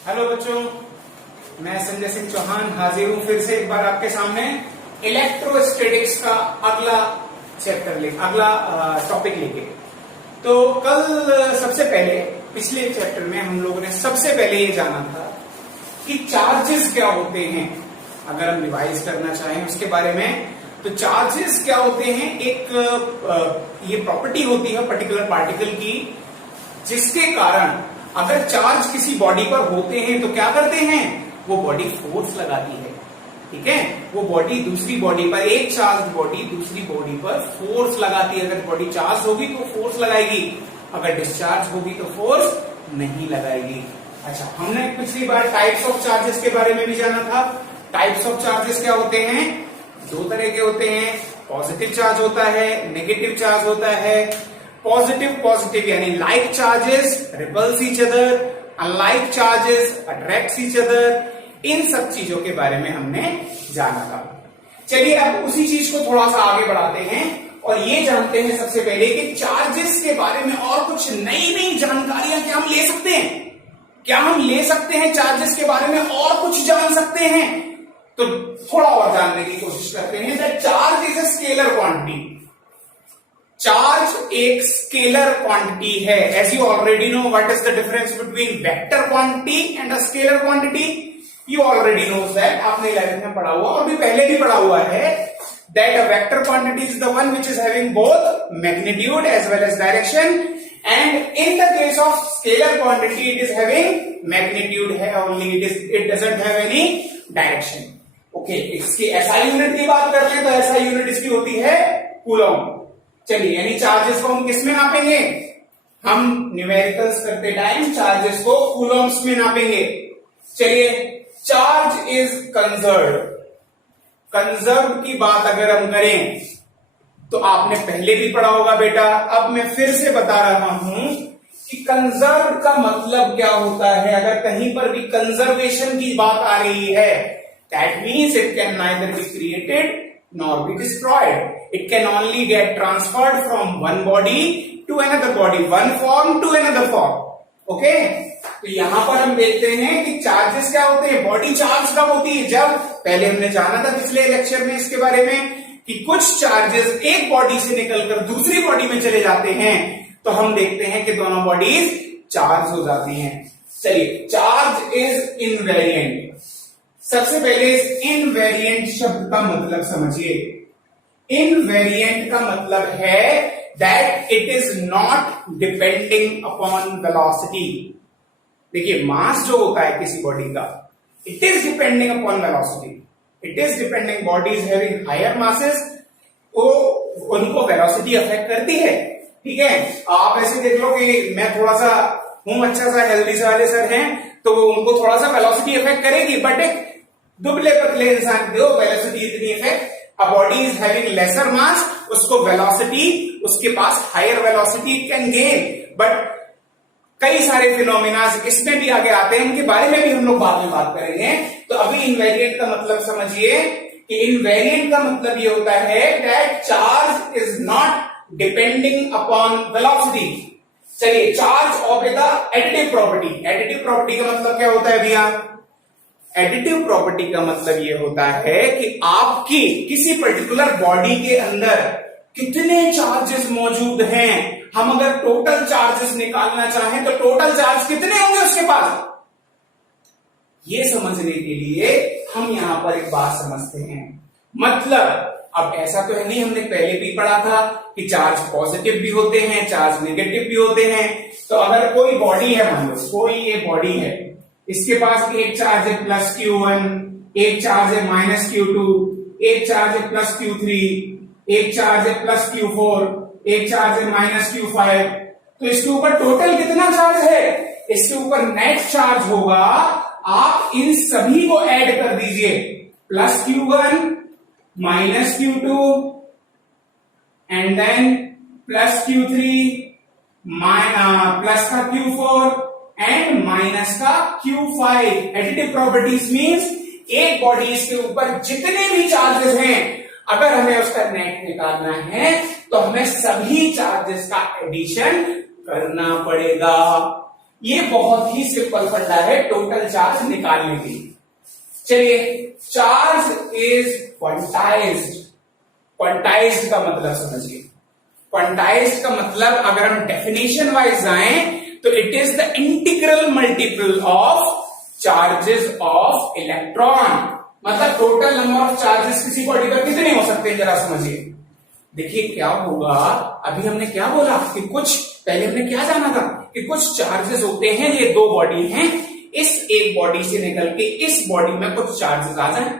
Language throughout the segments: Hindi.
हेलो बच्चों, मैं संजय सिंह चौहान हाजिर हूं फिर से एक बार आपके सामने इलेक्ट्रोस्टैटिक्स का अगला टॉपिक लेके। तो कल सबसे पहले पिछले चैप्टर में हम लोगों ने सबसे पहले ये जाना था कि चार्जेस क्या होते हैं। अगर हम रिवाइज करना चाहें उसके बारे में, तो चार्जेस क्या होते हैं, एक ये प्रॉपर्टी होती है पर्टिकुलर पार्टिकल की, जिसके कारण अगर चार्ज किसी बॉडी पर होते हैं तो क्या करते हैं, वो बॉडी फोर्स लगाती है। ठीक है, वो बॉडी दूसरी बॉडी पर, एक चार्ज बॉडी दूसरी बॉडी पर फोर्स लगाती है। अगर बॉडी चार्ज होगी तो फोर्स लगाएगी, अगर डिस्चार्ज होगी तो फोर्स नहीं लगाएगी। अच्छा, हमने पिछली बार टाइप्स ऑफ चार्जेस के बारे में भी जाना था। टाइप्स ऑफ चार्जेस क्या होते हैं, दो तरह के होते हैं। पॉजिटिव चार्ज होता है, नेगेटिव चार्ज होता है। पॉजिटिव यानी like charges repels each other, unlike charges attracts each other. इन सब चीजों के बारे में हमने जाना था। चलिए अब उसी चीज को थोड़ा सा आगे बढ़ाते हैं और ये जानते हैं सबसे पहले कि चार्जेस के बारे में और कुछ नई नई जानकारियां क्या हम ले सकते हैं। क्या हम ले सकते हैं चार्जेस के बारे में और कुछ जान सकते हैं? तो थोड़ा और जानने की कोशिश करते हैं। That charge is a scalar quantity. Charge एक स्केलर क्वांटिटी है। As you already know what is the difference between vector quantity and a scalar quantity. You already know that, आपने 11th में पढ़ा हुआ और भी पहले भी पढ़ा हुआ है। That a vector quantity is the one which is having both magnitude as well as direction, and in the case of scalar quantity it is having magnitude है only, it doesn't have any direction. Okay, इसकी एसआई यूनिट की बात कर ले तो एसआई यूनिट इसकी होती है कूलम। चलिए, यानी चार्जेस को हम किस में नापेंगे, हम न्यूमेरिकल्स करते टाइम चार्जेस को कूलम्स में नापेंगे। चलिए, चार्ज इज कंजर्व। कंजर्व की बात अगर हम करें तो आपने पहले भी पढ़ा होगा बेटा, अब मैं फिर से बता रहा हूं कि कंजर्व का मतलब क्या होता है। अगर कहीं पर भी कंजर्वेशन की बात आ रही है, that means it can neither be created nor be destroyed. It can only get transferred from one body to another body, one form to another form. Okay? तो यहां पर हम देखते हैं कि चार्जेस क्या होते हैं। बॉडी चार्ज कब होती है, जब पहले हमने जाना था पिछले लेक्चर में इसके बारे में कि कुछ चार्जेस एक बॉडी से निकलकर दूसरी बॉडी में चले जाते हैं, तो हम देखते हैं कि दोनों बॉडीज चार्ज हो जाती हैं। चलिए, चार्ज इज इनवेरिएंट। सबसे पहले इस इनवेरिएंट शब्द का मतलब समझिए। इनवेरिएंट का मतलब है that it is not depending upon velocity. देखिए, मास जो होता है किसी बॉडी का, it is depending upon velocity. It is depending, bodies having higher masses, वो उनको वेलोसिटी अफेक्ट करती है। ठीक है, आप ऐसे देख लो कि मैं थोड़ा सा हूं, अच्छा सा हेल्दी से वाले सर हैं, तो उनको थोड़ा सा वेलोसिटी अफेक्ट करेगी, बट एक दुबले पतले इंसान को वेलोसिटी इतनी effect. A body is having lesser mass, उसको वेलोसिटी, उसके पास higher velocity can gain. But कई सारे फिनोमिना इसमें भी आगे आते हैं, उनके बारे में भी हम लोग बाद में बात करेंगे। तो अभी इनवेरिएंट का मतलब समझिए कि इनवेरिएंट का मतलब ये होता है that charge is not depending upon velocity. चलिए, charge of the additive property. Additive property का मतलब क्या होता है भैया? एडिटिव प्रॉपर्टी का मतलब यह होता है कि आपकी किसी पर्टिकुलर बॉडी के अंदर कितने चार्जेस मौजूद हैं। हम अगर टोटल चार्जेस निकालना चाहें तो टोटल चार्ज कितने होंगे उसके पास, ये समझने के लिए हम यहां पर एक बात समझते हैं। मतलब अब ऐसा तो है नहीं, हमने पहले भी पढ़ा था कि चार्ज पॉजिटिव भी होते हैं, चार्ज नेगेटिव भी होते हैं। तो अगर कोई बॉडी है, मान लो कोई ये बॉडी है, इसके पास एक चार्ज है प्लस Q1, एक चार्ज है माइनस Q2, एक चार्ज है प्लस Q3, एक चार्ज है प्लस Q4, एक चार्ज है माइनस Q5। तो इसके ऊपर टोटल कितना चार्ज है? इसके ऊपर नेट चार्ज होगा। आप इन सभी को ऐड कर दीजिए, plus Q1 minus Q2 and then plus Q3 plus का Q4 एंड माइनस का Q5। एडिटिव प्रॉपर्टीज मींस एक बॉडी के ऊपर जितने भी चार्जेस हैं, अगर हमें उसका नेट निकालना है तो हमें सभी चार्जेस का एडिशन करना पड़ेगा। ये बहुत ही सिंपल फंडा है टोटल चार्ज निकालने की। चलिए, चार्ज इज क्वांटाइज्ड। क्वांटाइज्ड का मतलब समझिए। क्वांटाइज्ड का मतलब अगर हम डेफिनेशन वाइज जाएं तो it is the integral multiple of charges of electron. मतलब टोटल नंबर ऑफ चार्जेस किसी बॉडी पर कितने हो सकते हैं, जरा समझिए। देखिए क्या होगा, अभी हमने क्या बोला कि कुछ, पहले हमने क्या जाना था कि कुछ चार्जेस होते हैं, ये दो बॉडी हैं, इस एक बॉडी से निकल के इस बॉडी में कुछ चार्जेस आ जाए।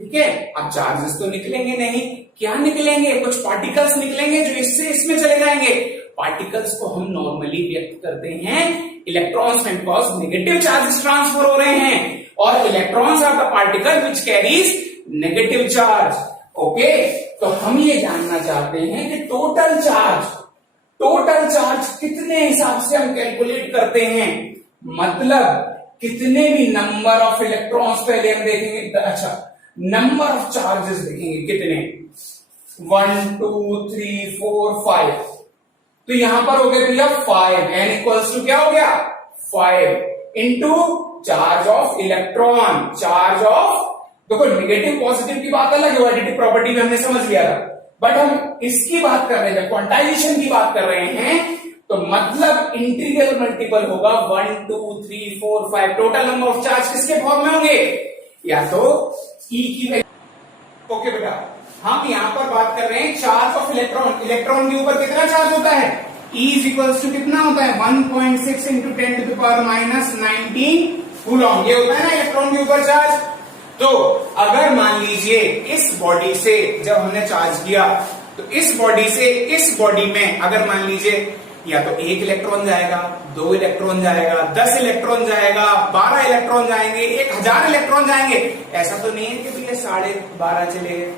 ठीक है, अब चार्जेस तो निकलेंगे नहीं, क्या निकलेंगे, कुछ पार्टिकल्स निकलेंगे जो इससे इसमें चले जाएंगे। पार्टिकल्स को हम नॉर्मली व्यक्त करते हैं इलेक्ट्रॉन्स में, बिकॉज नेगेटिव चार्जेस ट्रांसफर हो रहे हैं और electrons are the particle which carries negative charge. Okay, तो हम ये जानना चाहते हैं कि टोटल चार्ज कितने हिसाब से हम कैलकुलेट करते हैं, मतलब कितने भी नंबर ऑफ इलेक्ट्रॉन्स पहले हम देखेंगे। अच्छा, नंबर ऑफ चार्जेस देखेंगे कितने, 1 2 3 4 5। तो यहां पर हो गया भैया 5, n इक्वल्स टू क्या हो गया 5 into charge of electron. Charge of, देखो नेगेटिव पॉजिटिव की बात अलग है, एडिटिव प्रॉपर्टी में हमने समझ लिया था, बट हम इसकी बात कर रहे हैं, क्वांटाइजेशन की बात कर रहे हैं, तो मतलब इंटीग्रल मल्टीपल होगा 1 2 3 4 5। टोटल नंबर ऑफ चार्ज किसके फॉर्म में होंगे, या तो ई की वैल्यू। ओके बेटा, हम यहां पर बात कर रहे हैं चार्ज ऑफ इलेक्ट्रॉन। इलेक्ट्रॉन के ऊपर कितना चार्ज होता है, E इज इक्वल्स टू कितना होता है 1.6 into 10 to the power minus 19 coulomb. ये होता है ना इलेक्ट्रॉन के ऊपर चार्ज। तो अगर मान लीजिए इस बॉडी से जब हमने चार्ज किया, तो इस बॉडी से इस बॉडी में अगर मान लीजिए या तो 1 इलेक्ट्रॉन जाएगा, 2 इलेक्ट्रॉन जाएगा, 10 इलेक्ट्रॉन जाएगा, 12 इलेक्ट्रॉन जाएंगे, 1000 इलेक्ट्रॉन जाएंगे। ऐसा तो नहीं है कि भैया 12.5 चले गए,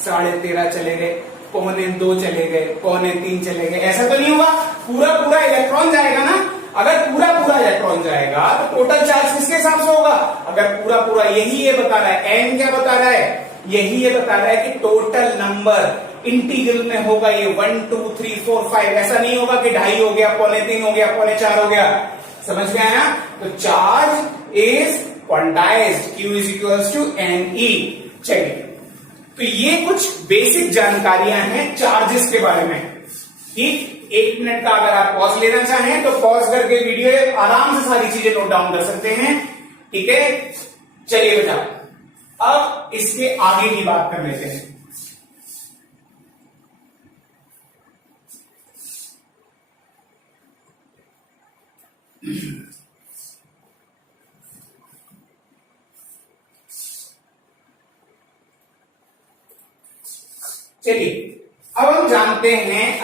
13.5 चले गए, 1.25 चले गए, 1.25 चले गए, ऐसा तो नहीं हुआ। पूरा इलेक्ट्रॉन जाएगा ना। अगर पूरा इलेक्ट्रॉन जाएगा तो टोटल चार्ज किसके हिसाब से होगा, अगर पूरा यही ये बता रहा है, एन क्या बता रहा है, यही ये बता रहा है कि टोटल नंबर इंटीग्रल में होगा ये 1 2 3 4 5। ऐसा नहीं होगा कि 2.5 हो गया, 3.25 हो गया, 4.25 हो गया। समझ में आया। तो charge is quantized, Q is equals to NE। चलिए, तो ये कुछ बेसिक जानकारियां हैं चार्जेस के बारे में। ठीक, 1 मिनट का अगर आप पॉज लेना चाहें तो पॉज करके वीडियो आराम से सारी चीजें नोट डाउन कर सकते हैं। ठीक है, चलिए बेटा, अब इसके आगे की बात कर लेते हैं। चलिए, अब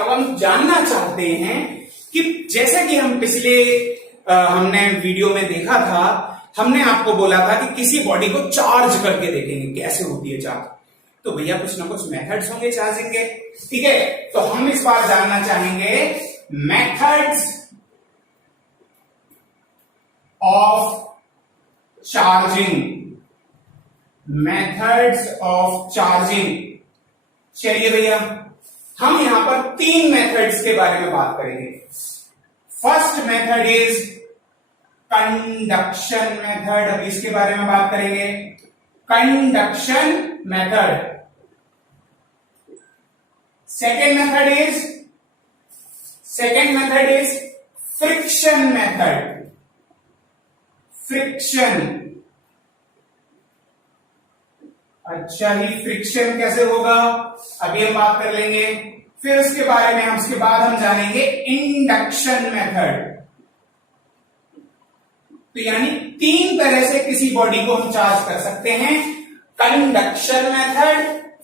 हम जानना चाहते हैं कि जैसे कि हम पिछले हमने वीडियो में देखा था, हमने आपको बोला था कि किसी बॉडी को चार्ज करके देखेंगे कैसे होती है चार्ज। तो भैया कुछ ना कुछ मेथड्स होंगे चार्जिंग के। ठीक है, तो हम इस बार जानना चाहेंगे मेथड्स ऑफ चार्जिंग। चलिए भैया, हम यहां पर 3 मेथड्स के बारे में बात करेंगे। First method is conduction method. अब इसके बारे में बात करेंगे, conduction method. Second method is friction method. अच्छा ही, फ्रिक्शन कैसे होगा अभी हम बात कर लेंगे। फिर उसके बारे में उसके बाद हम जानेंगे इंडक्शन मेथड। तो यानी 3 तरह से किसी बॉडी को हम चार्ज कर सकते हैं, conduction method,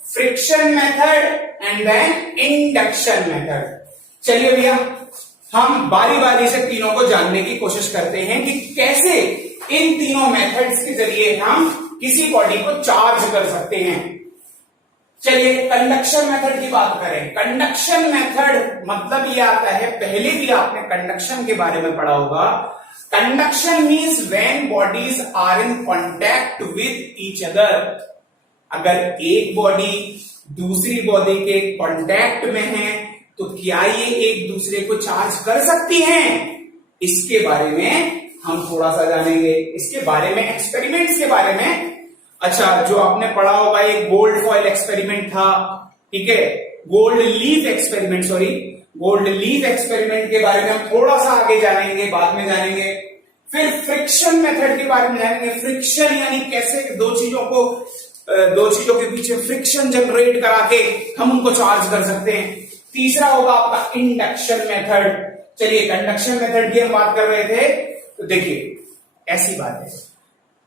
friction method and then induction method. चलिए भैया, हम बारी बारी से तीनों को जानने की कोशिश करते हैं कि कैसे इन तीनों मेथड्स के जरिए हम किसी बॉडी को चार्ज कर सकते हैं। चलिए कंडक्शन मेथड की बात करें। कंडक्शन मेथड मतलब ये आता है, पहले भी आपने कंडक्शन के बारे में पढ़ा होगा। Conduction means when bodies are in contact with each other. अगर एक बॉडी दूसरी बॉडी के कांटेक्ट में है तो क्या ये एक दूसरे को चार्ज कर सकती हैं? इसके बारे में हम थोड़ा सा जानेंगे, इसके बारे में, एक्सपेरिमेंट्स के बारे में। अच्छा, जो आपने पढ़ा होगा एक गोल्ड फॉइल एक्सपेरिमेंट था, ठीक है, gold leaf experiment, sorry gold leaf experiment के बारे में हम थोड़ा सा आगे जानेंगे, बाद में जानेंगे। फिर फ्रिक्शन मेथड के बारे में जानेंगे। फ्रिक्शन यानी कैसे दो चीजों के पीछे फ्रिक्शन जनरेट करा के हम उनको चार्ज कर सकते हैं। तीसरा होगा आपका इंडक्शन मेथड। चलिए, कंडक्शन मेथड की हम बात कर रहे थे, तो देखिए ऐसी बात है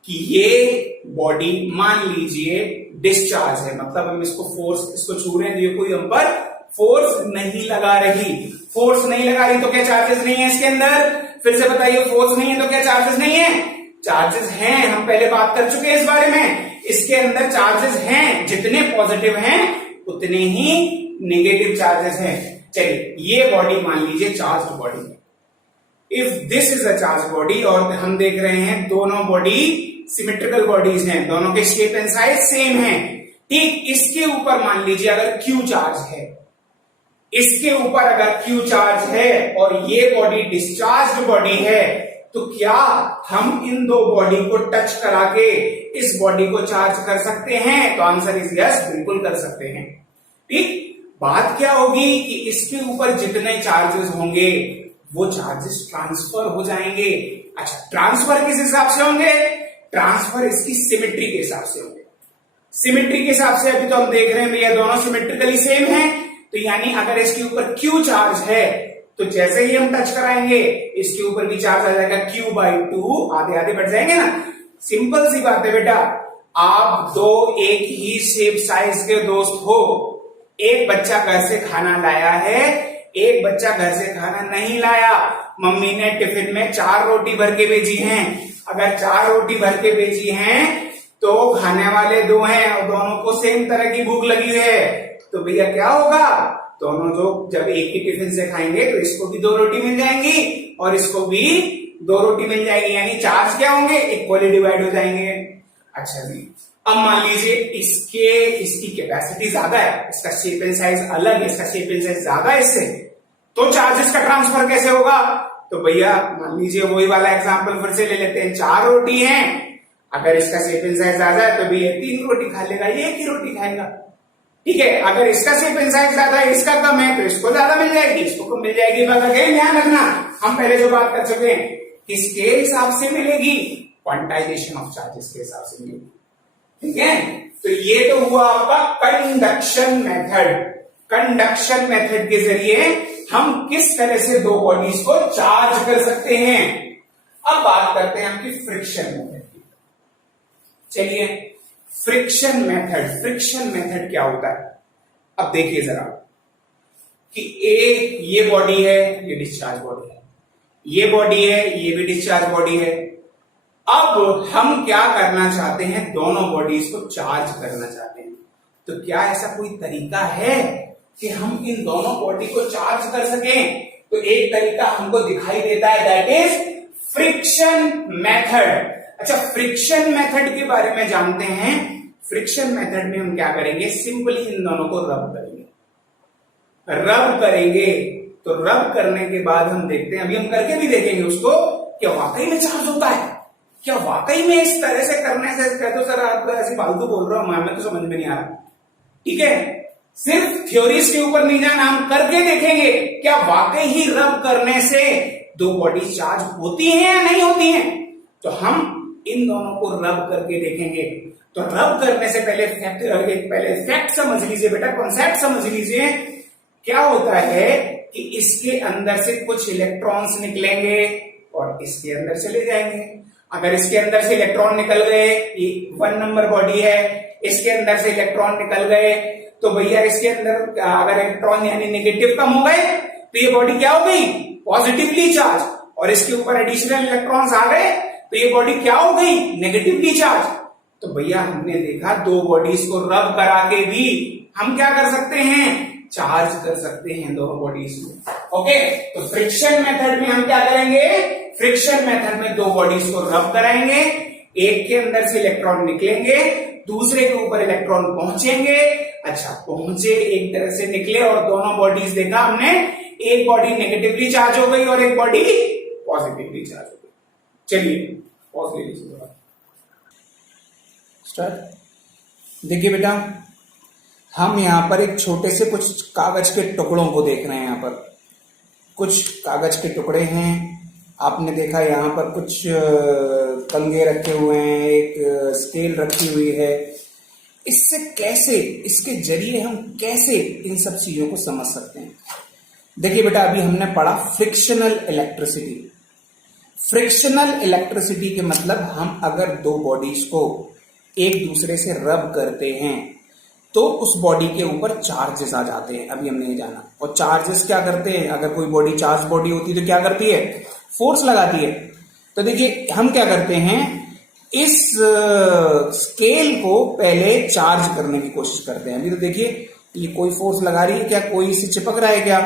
कि ये बॉडी मान लीजिए डिस्चार्ज है, मतलब हम इसको छू रहे हैं, ये कोई हम पर फोर्स नहीं लगा रही। फोर्स नहीं लगा रही तो क्या चार्जेस नहीं है इसके अंदर? फिर से बताइए, फोर्स नहीं है तो क्या चार्जेस नहीं है? चार्जेस हैं, हम पहले बात कर चुके हैं इस बारे में। इसके अंदर चार्जेस हैं, जितने पॉजिटिव हैं उतने ही नेगेटिव चार्जेस हैं। चलिए, ये बॉडी मान लीजिए चार्ज्ड बॉडी है। If this is a charge body, और हम देख रहे हैं दोनों बॉडी सिमेट्रिकल बॉडीज हैं, दोनों के शेप एंड साइज सेम है, ठीक। इसके ऊपर मान लीजिए अगर क्यू चार्ज है, इसके ऊपर अगर क्यू चार्ज है और ये बॉडी डिस्चार्ज बॉडी है, तो क्या हम इन दो बॉडी को टच करा के इस बॉडी को चार्ज कर सकते हैं? तो आंसर इज यस, बिल्कुल कर सकते हैं, ठीक। बात क्या होगी कि इसके ऊपर जितने चार्जेस होंगे वो चार्जेस ट्रांसफर हो जाएंगे। अच्छा, ट्रांसफर किस हिसाब से होंगे? ट्रांसफर इसकी सिमेट्री के हिसाब से होंगे। सिमेट्री के हिसाब से अभी तो हम देख रहे हैं भैया दोनों सिमेट्रिकली सेम है, तो यानी अगर इसके ऊपर क्यू चार्ज है तो जैसे ही हम टच कराएंगे इसके ऊपर भी चार्ज आ जाएगा, Q/2, आधे आधे बढ़ जाएंगे ना। सिंपल सी बात है बेटा, आप दो एक ही शेप साइज के दोस्त हो, एक बच्चा घर से खाना लाया है, एक बच्चा घर से खाना नहीं लाया। मम्मी ने टिफिन में 4 रोटी भर के भेजी हैं। अगर 4 रोटी भर के भेजी हैं तो खाने वाले 2 हैं और दोनों को सेम तरह की भूख लगी है, तो भैया क्या होगा? दोनों जो जब एक ही टिफिन से खाएंगे तो इसको भी 2 रोटी मिल जाएंगी और इसको भी 2 रोटी मिल जाएगी, यानी चार्ज क्या होंगे? इक्वली डिवाइड हो जाएंगे। अच्छा जी, अब मान लीजिए इसकी कैपेसिटी ज्यादा है, इसका शेप एंड साइज अलग है, इसका शेप एंड साइज ज्यादा है इससे, तो चार्जेस का ट्रांसफर कैसे होगा? तो भैया मान लीजिए वही वाला एग्जांपल फिर से ले लेते हैं। 4 रोटी हैं, अगर इसका शेप एंड साइज ज्यादा है तो भैया 3 रोटी खा लेगा, ये 1 ही रोटी खाएगा, ठीक है। अगर इसका शेप एंड साइज ज्यादा है, इसका कम है, तो इसको ज्यादा मिल जाएगी, इसको कम मिल जाएगी। बस अगेन ध्यान रखना, हम पहले जो बात कर चुके हैं, किसके हिसाब से मिलेगी? क्वांटाइजेशन ऑफ चार्जेस के हिसाब से मिलेगी, ठीक है। तो ये तो हुआ आपका कंडक्शन मेथड। कंडक्शन मेथड के जरिए हम किस तरह से दो बॉडीज को चार्ज कर सकते हैं। अब बात करते हैं आपकी फ्रिक्शन मेथड की। चलिए, फ्रिक्शन मेथड क्या होता है? अब देखिए जरा कि ये बॉडी है, ये डिस्चार्ज बॉडी है, ये बॉडी है, ये भी डिस्चार्ज बॉडी है। अब हम क्या करना चाहते हैं? दोनों बॉडीज को चार्ज करना चाहते हैं। तो क्या ऐसा कोई तरीका है कि हम इन दोनों बॉडी को चार्ज कर सकें? तो एक तरीका हमको दिखाई देता है, दैट इज फ्रिक्शन मेथड। अच्छा, फ्रिक्शन मेथड के बारे में जानते हैं। फ्रिक्शन मेथड में हम क्या करेंगे? सिंपली इन दोनों को रब करेंगे। तो रब करने के बाद हम देखते हैं, अभी हम करके भी देखेंगे उसको, क्या वाकई में चार्ज होता है? क्या वाकई में इस तरह से करने से? कहते हो सर आप ऐसी फालतू बोल रहे हो, हमें तो समझ में नहीं आ रहा, ठीक है। सिर्फ थ्योरीज के ऊपर नहीं जाना, हम करके देखेंगे क्या वाकई ही रब करने से दो बॉडी चार्ज होती हैं या नहीं होती हैं। तो हम इन दोनों को रब करके देखेंगे। तो रब करने से पहले फैक्ट समझ लीजिए बेटा, कॉन्सेप्ट समझ लीजिए। क्या होता है कि इसके अंदर से कुछ इलेक्ट्रॉन्स निकलेंगे और इसके अंदर चले जाएंगे। अगर इसके अंदर से इलेक्ट्रॉन निकल गए, ये 1 नंबर बॉडी है, इसके अंदर से इलेक्ट्रॉन निकल गए, तो भैया इसके अंदर अगर इलेक्ट्रॉन यानी नेगेटिव कम हो गए तो ये बॉडी क्या हो गई? Positively charge. और इसके ऊपर एडिशनल इलेक्ट्रॉन्स आ गए तो ये बॉडी क्या हो गई? Negatively charge. तो भैया हमने देखा दो बॉडीज को रब करा के भी हम क्या कर सकते हैं? चार्ज कर सकते हैं दोनों बॉडीज को। ओके, तो फ्रिक्शन मेथड में हम क्या करेंगे? फ्रिक्शन मेथड में दो बॉडीज को रब कराएंगे, एक के अंदर से इलेक्ट्रॉन निकलेंगे, दूसरे के ऊपर इलेक्ट्रॉन पहुंचेंगे। अच्छा, पहुंचे, एक तरह से निकले और दोनों बॉडीज देखा हमने, एक बॉडी नेगेटिवली चार्ज हो गई और एक बॉडी पॉजिटिवली चार्ज हो गई। चलिए पॉज ले लीजिए थोड़ा, स्टार्ट। देखिए बेटा, हम यहाँ पर एक छोटे से कुछ कागज के टुकड़ों को देख रहे हैं। यहाँ पर कुछ कागज के टुकड़े हैं। आपने देखा यहाँ पर कुछ कंघे रखे हुए हैं, एक स्केल रखी हुई है। इससे कैसे, इसके जरिए हम कैसे इन सब चीजों को समझ सकते हैं? देखिए बेटा, अभी हमने पढ़ा फ्रिक्शनल इलेक्ट्रिसिटी। फ्रिक्शनल इलेक्ट्रिसिटी के मतलब हम अगर दो बॉडीज को एक दूसरे से रब करते हैं तो उस बॉडी के ऊपर चार्जेस आ जाते हैं। अभी हमने ये जाना। और चार्जेस क्या करते हैं? अगर कोई बॉडी चार्ज बॉडी होती है तो क्या करती है? फोर्स लगाती है। तो देखिए हम क्या करते हैं, इस स्केल को पहले चार्ज करने की कोशिश करते हैं। अभी तो देखिए ये कोई फोर्स लगा रही है क्या? कोई इससे चिपक रहा है क्या?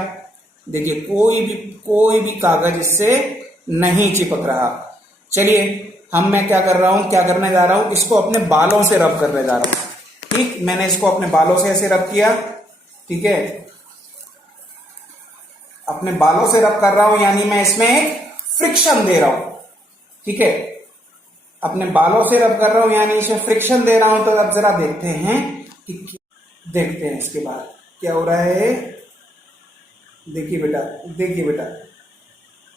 देखिए कोई भी कागज इससे नहीं चिपक रहा। चलिए मैं क्या कर रहा हूं, क्या करने जा रहा हूं, इसको अपने बालों से रब करने जा रहा हूं। ठीक, मैंने इसको अपने बालों से ऐसे रब किया। ठीक है, अपने बालों से रब कर रहा हूं, यानी मैं इसमें एक फ्रिक्शन दे रहा हूं। ठीक है, अपने बालों से रब कर रहा हूं यानी इसमें फ्रिक्शन दे रहा हूं। तो अब जरा देखते हैं इसके बाद क्या हो रहा है। देखिए बेटा,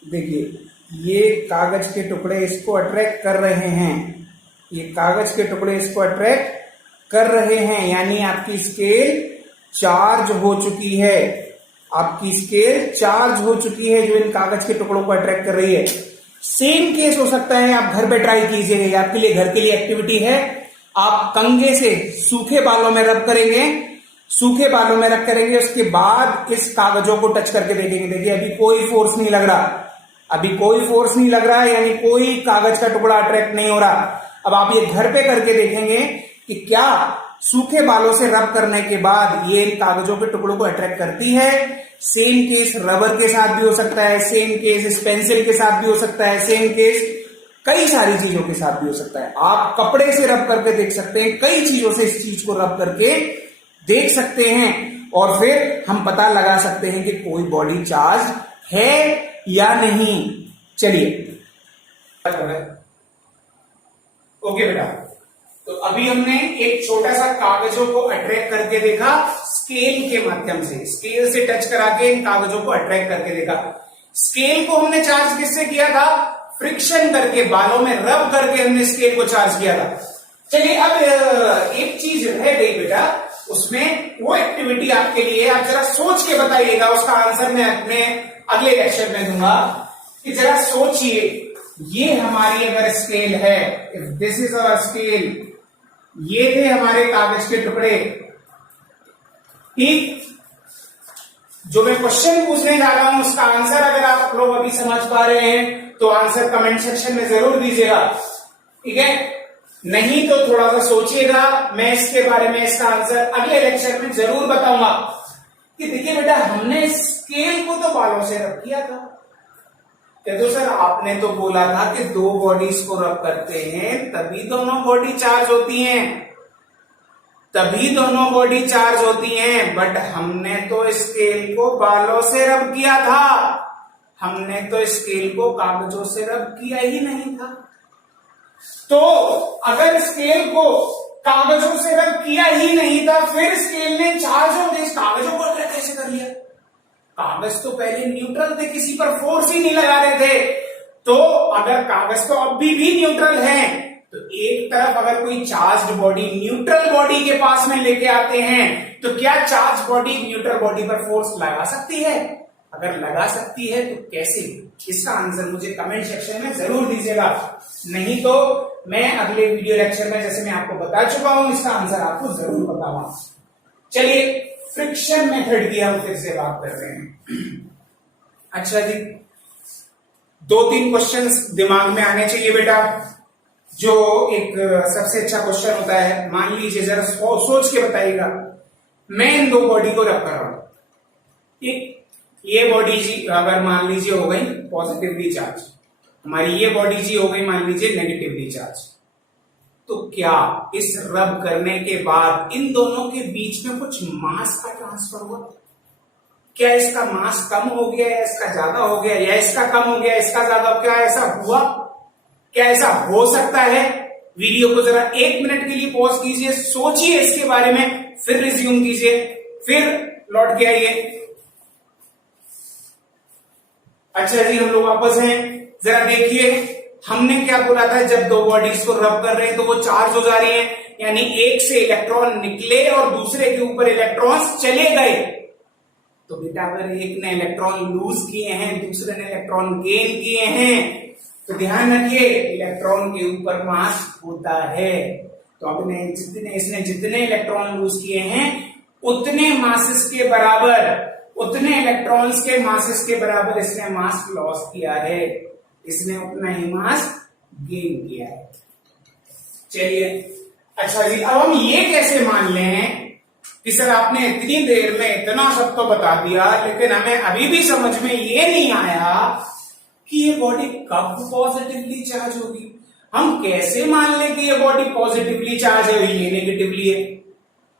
देखिए ये कागज के टुकड़े इसको अट्रैक्ट कर रहे हैं। ये कागज के टुकड़े इसको अट्रैक्ट कर रहे हैं, यानी आपकी स्केल चार्ज हो चुकी है। आपकी स्केल चार्ज हो चुकी है जो इन कागज के टुकड़ों को अट्रैक्ट कर रही है। सेम केस हो सकता है, आप घर पे ट्राई कीजिएगा, ये आपके लिए घर के लिए एक्टिविटी है। आप कंघे से सूखे बालों में रब करेंगे, उसके बाद इस कागजों को टच करके देखेंगे। देखिए अभी कोई फोर्स नहीं लग रहा, यानी कोई कागज का टुकड़ा अट्रैक्ट नहीं हो रहा। अब आप ये घर पे करके देखेंगे कि क्या सूखे बालों से रब करने के बाद ये कागजों के टुकड़ों को अट्रैक्ट करती है। सेम केस रबर के साथ भी हो सकता है, सेम केस इस पेंसिल के साथ भी हो सकता है, सेम केस कई सारी चीजों के साथ भी हो सकता है। आप कपड़े से रब करके देख सकते हैं, कई चीजों से इस चीज को रब करके देख सकते हैं और फिर हम पता लगा सकते हैं कि कोई बॉडी चार्ज है या नहीं। चलिए ओके बेटा, तो अभी हमने एक छोटा सा कागजों को अट्रैक्ट करके देखा स्केल के माध्यम से, स्केल से टच करा के इन कागजों को अट्रैक्ट करके देखा। स्केल को हमने चार्ज किससे किया था? फ्रिक्शन करके, बालों में रब करके हमने स्केल को चार्ज किया था। चलिए अब एक चीज रह गई बेटा, उसमें वो एक्टिविटी आपके लिए, आप जरा सोच के बताइएगा, उसका आंसर मैं अपने अगले लेक्चर में दूंगा। कि जरा सोचिए, ये हमारी अगर स्केल है, if this is our scale, ये थे हमारे कागज के टुकड़े। ठीक, जो मैं क्वेश्चन पूछने जा रहा हूं उसका आंसर अगर आप लोग अभी समझ पा रहे हैं तो आंसर कमेंट सेक्शन में जरूर दीजिएगा। ठीक है, नहीं तो थोड़ा सा सोचिएगा, मैं इसके बारे में इसका आंसर अगले लेक्चर में जरूर बताऊंगा। कि देखिए बेटा, हमने स्केल को तो बालों से रब किया था। तो सर आपने तो बोला था कि दो बॉडीज को रब करते हैं तभी दोनों बॉडी चार्ज होती हैं, बट हमने तो स्केल को बालों से रब किया था, हमने तो स्केल को कागजों से रब किया ही नहीं था। तो अगर स्केल को कागजों से रब किया ही नहीं था, फिर स्केल ने चार्ज होने कागजों को अट्रैक्ट कैसे कर लिया? कागज तो पहले न्यूट्रल थे, किसी पर फोर्स ही नहीं लगा रहे थे। तो अगर कागज तो अभी भी न्यूट्रल है, तो एक तरफ अगर कोई चार्ज बॉडी न्यूट्रल बॉडी के पास में लेके आते हैं, तो क्या चार्ज बॉडी न्यूट्रल बॉडी पर फोर्स लगा सकती है? अगर लगा सकती है तो कैसे? इसका आंसर मुझे कमेंट सेक्शन में जरूर दीजिएगा, नहीं तो मैं अगले वीडियो लेक्चर में, जैसे मैं आपको बता चुका हूं, इसका आंसर आपको जरूर बताऊंगा। चलिए फ्रिक्शन मेथड की हम फिर से बात कर रहे हैं। अच्छा जी, 2-3 क्वेश्चंस दिमाग में आने चाहिए बेटा। जो एक सबसे अच्छा क्वेश्चन होता है, मान लीजिए, जरा सोच के बताइएगा, मैं इन दो बॉडी को रख कर रहा हूं। ये बॉडी जी अगर मान लीजिए हो गई पॉजिटिवली चार्ज, हमारी ये बॉडी जी हो गई मान लीजिए नेगेटिवली चार्ज, तो क्या इस रब करने के बाद इन दोनों के बीच में कुछ मास का ट्रांसफर हुआ? क्या इसका मास कम हो गया या इसका ज्यादा हो गया, या इसका कम हो गया इसका ज्यादा, क्या ऐसा हुआ? क्या ऐसा हो सकता है? वीडियो को जरा 1 मिनट के लिए पॉज कीजिए, सोचिए इसके बारे में, फिर रिज्यूम कीजिए, फिर लौट के आइए। अच्छा जी, हम लोग वापस हैं। जरा देखिए, हमने क्या बोला था, जब दो बॉडीज को रब कर रहे हैं तो वो चार्ज हो जा रही हैं, यानी एक से इलेक्ट्रॉन निकले और दूसरे के ऊपर इलेक्ट्रॉन्स चले गए। तो बेटा अगर एक ने इलेक्ट्रॉन लूज किए हैं, दूसरे ने इलेक्ट्रॉन गेन किए हैं, तो ध्यान रखिए इलेक्ट्रॉन के ऊपर मास होता है। तो अपने इसने जितने इलेक्ट्रॉन लूज किए हैं उतने मासेस के बराबर, उतने इलेक्ट्रॉन्स के मासेस के बराबर इसने मास लॉस किया है, इसने उतना ही मास गेन किया है। चलिए, अच्छा जी, अब हम ये कैसे मान लें कि सर आपने इतनी देर में इतना सब तो बता दिया, लेकिन हमें अभी भी समझ में ये नहीं आया कि ये बॉडी कब पॉजिटिवली चार्ज होगी। हम कैसे मान लें कि ये बॉडी पॉजिटिवली चार्ज है और ये नेगेटिवली है,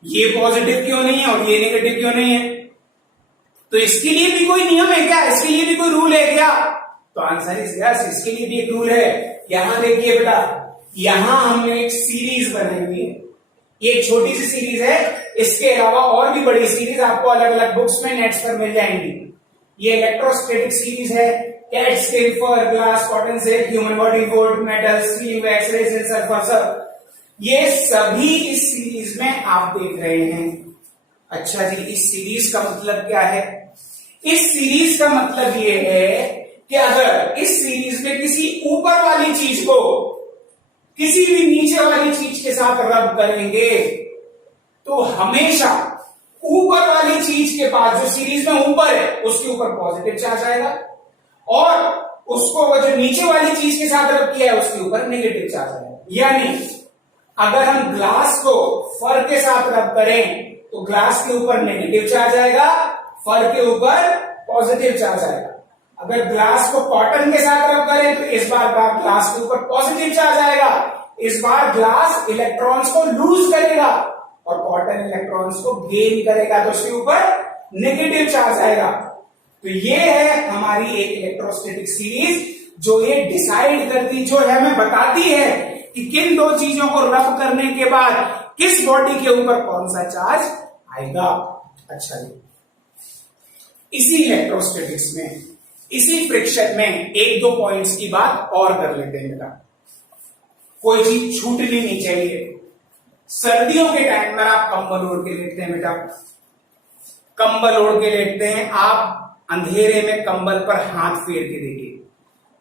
ये पॉजिटिव क्यों नहीं है और ये नेगेटिव क्यों नहीं है? तो इसके लिए भी कोई नियम है क्या, इसके लिए भी कोई रूल है क्या? तो आंसर इज यस, इसके लिए भी एक रूल है। यहां देखिए बेटा, यहां हमने एक सीरीज बनाई हुई है, ये एक छोटी सी सीरीज है, इसके अलावा और भी बड़ी सीरीज आपको अलग अलग बुक्स में नेट्स पर मिल जाएंगी। ये इलेक्ट्रोस्टैटिक सीरीज है, cat scale for glass cotton cell human body volt metal steel x ray sensor for, ये सभी इस सीरीज में आप देख रहे हैं। अच्छा जी, इस सीरीज का मतलब क्या है? इस सीरीज का मतलब ये है कि अगर इस सीरीज में किसी ऊपर वाली चीज को किसी भी नीचे वाली चीज के साथ रब करेंगे तो हमेशा ऊपर वाली चीज के पास, जो सीरीज में ऊपर है, उसके ऊपर पॉजिटिव चार्ज आएगा, और उसको जो नीचे वाली चीज के साथ रब किया है उसके ऊपर नेगेटिव चार्ज आएगा। यानी अगर हम ग्लास को फर के साथ रब करें तो ग्लास के ऊपर नेगेटिव चार्ज आएगा, फर के ऊपर पॉजिटिव चार्ज आएगा। अगर ग्लास को कॉटन के साथ रब करें तो इस बार ग्लास के ऊपर पॉजिटिव चार्ज आएगा, इस बार ग्लास इलेक्ट्रॉन्स को लूज करेगा और कॉटन इलेक्ट्रॉन्स को गेन करेगा, तो उसके ऊपर नेगेटिव चार्ज आएगा। तो ये है हमारी एक इलेक्ट्रोस्टैटिक सीरीज, जो ये डिसाइड करती, जो है हमें बताती है कि किन दो चीजों को रब करने के बाद किस बॉडी के ऊपर कौन सा चार्ज आएगा। अच्छा जी, इसी इलेक्ट्रोस्टैटिक्स में, इसी फ्रिक्शन में एक दो पॉइंट्स की बात और कर लेते हैं बेटा, कोई चीज छूटनी नहीं चाहिए। सर्दियों के टाइम में आप कंबल ओढ़ के लेटते हैं बेटा, कंबल ओढ़ के लेटते हैं, आप अंधेरे में कंबल पर हाथ फेर के देखिए।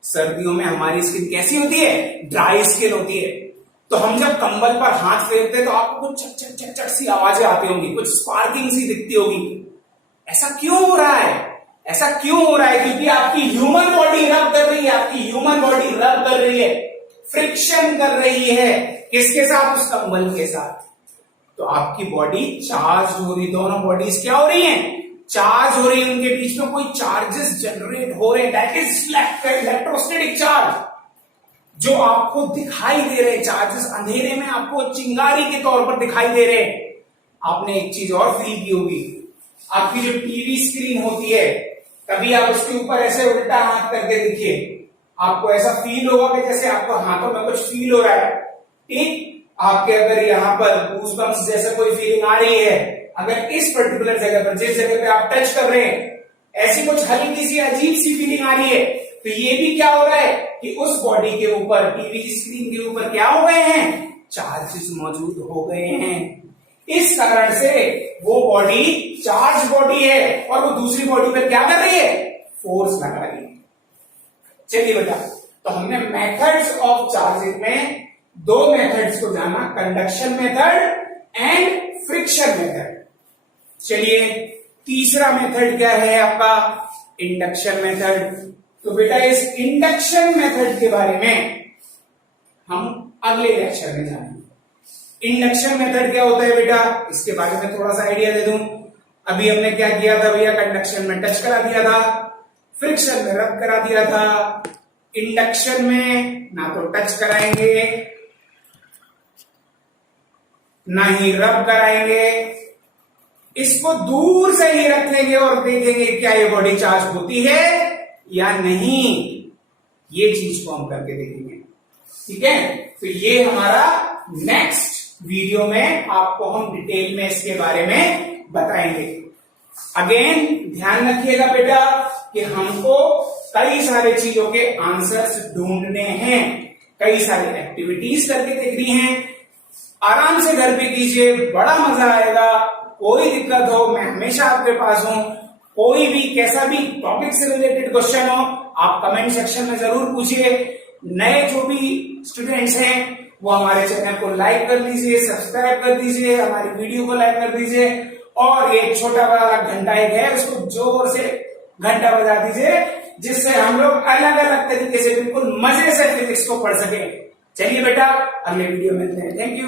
सर्दियों में हमारी स्किन कैसी होती है? ड्राई स्किन होती है। तो हम जब कंबल पर हाथ फेरते हैं तो आपको कुछ चक चक चक चक सी आवाजें आती होंगी, कुछ स्पार्किंग सी दिखती होगी। ऐसा क्यों हो रहा है? ऐसा क्यों हो रहा है? क्योंकि आपकी ह्यूमन बॉडी रब कर रही है, आपकी ह्यूमन बॉडी रब कर रही है, फ्रिक्शन कर रही है। किसके साथ? उस कंबल के साथ। तो आपकी बॉडी चार्ज हो रही, दोनों बॉडीज क्या हो रही हैं? चार्ज हो रही है, उनके बीच में कोई चार्जेस जनरेट हो रहे हैं, दैट इज इलेक्ट्रोस्टैटिक चार्ज, जो आपको दिखाई दे रहे चार्जेस, अंधेरे में आपको चिंगारी के तौर पर दिखाई दे रहे हैं। आपने एक चीज और फील की होगी, आपकी जो टीवी स्क्रीन होती है, कभी आप उसके ऊपर ऐसे उल्टा हाथ करके देखिए, आपको ऐसा फील होगा कि जैसे आपको हाथों में कुछ फील हो रहा है। ठीक, आपके अगर यहाँ पर गूज़बम्प्स जैसे कोई फीलिंग आ रही है, अगर इस पर्टिकुलर जगह पर, जिस जगह पे आप टच कर रहे हैं, ऐसी कुछ हल्की सी अजीब सी फीलिंग आ रही है, तो ये भी क्या हो रहा है कि उस बॉडी के ऊपर, टीवी स्क्रीन के ऊपर क्या हो गए हैं? चार्जेस मौजूद हो गए हैं। इस कारण से वो बॉडी चार्ज बॉडी है और वो दूसरी बॉडी पर क्या कर रही है? फोर्स लगा रही है। चलिए बेटा, तो हमने मेथड्स ऑफ चार्जिंग में दो मेथड्स को जाना, conduction method and friction method. चलिए, तीसरा मेथड क्या है आपका? Induction method. तो बेटा इस इंडक्शन मेथड के बारे में हम अगले लेक्चर में जानेंगे। इंडक्शन मेथड क्या होता है बेटा, इसके बारे में थोड़ा सा आइडिया दे दूं। अभी हमने क्या किया था भैया? कंडक्शन में टच करा दिया था, फ्रिक्शन में रब करा दिया था। इंडक्शन में ना तो टच कराएंगे ना ही रब कराएंगे, इसको दूर से ही रख लेंगे और देखेंगे क्या ये बॉडी चार्ज होती है या नहीं, ये चीज को हम करके देखेंगे। ठीक है, तो ये हमारा नेक्स्ट वीडियो में आपको हम डिटेल में इसके बारे में बताएंगे। अगेन ध्यान रखिएगा बेटा कि हमको कई सारे चीजों के आंसर्स ढूंढने हैं, कई सारी एक्टिविटीज करके देखनी है। आराम से घर पे कीजिए, बड़ा मजा आएगा। कोई दिक्कत हो मैं हमेशा आपके पास हूं। कोई भी कैसा भी टॉपिक से रिलेटेड क्वेश्चन हो आप कमेंट सेक्शन में जरूर पूछिए। नए जो भी स्टूडेंट्स हैं वो हमारे चैनल को लाइक कर दीजिए, सब्सक्राइब कर दीजिए, हमारी वीडियो को लाइक कर दीजिए और ये छोटा वाला घंटा एक है उसको जोर से घंटा बजा दीजिए, जिससे हम लोग अलग अलग तरीके से बिल्कुल मजे से फिजिक्स को पढ़ सके। चलिए बेटा, अगले वीडियो में मिलते हैं। Thank you.